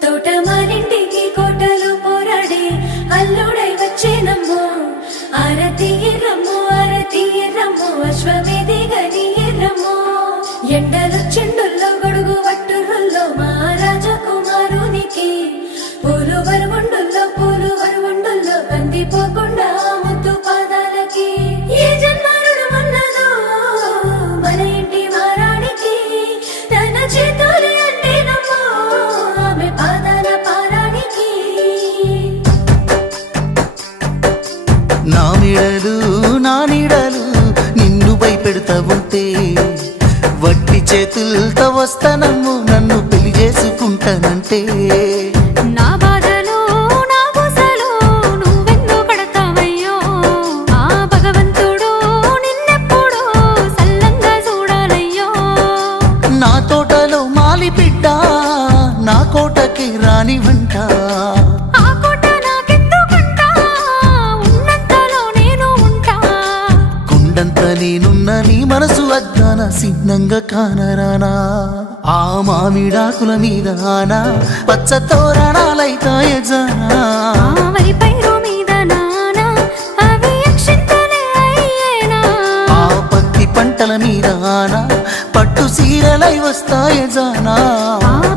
తోటమాలింటికి కోటలు పోరాడే అల్లుడై వచ్చేనమ్మో ఆరతి ఎర్రమ్మో అశ్వమేధిగని ఎర్రమ్మో ఎండలు చెండుల్లో గొడుగు వట్టురుల్లో మా రాజకుమారునికి పూలు వరవండుల్లో కందిపోకుండా ముద్దు పాదాలకి ఏ జన్మరుడు ఉన్నదో మన ఇంటి వారానికి తన చేతులే అంటేనమ్మో ఆమె పాదాల పారానికి నా నీడలు నిన్ను భయపెడతా ఉంటే వట్టి చేతులతో వస్తానమ్ము నన్ను పెళ్లి చేసుకుంటానంటే నా బాధలు నా బుసలు నువ్వెందు కడతావయ్యో ఆ భగవంతుడు నిన్నెప్పుడు సల్లంగా చూడాలయ్యో నా తోటలో మాలి బిడ్డ నా కోటకి రాని వంట ఆ కోట నాకెందుకంట ఉన్నంతలో నేను ఉంటా కొండంత నేనున్న నీ మనసు అద్దాన సిద్ధంగా కానరానా ఆ మామిడాకుల మీద ఆనా పచ్చ తోరణాలైతాయ జానా వరి పైరు మీద నానా అవి అక్షింతలే అయ్యేనా ఆ పత్తి పంటల మీద ఆనా పట్టు సీరలై వస్తాయ జానా ఆ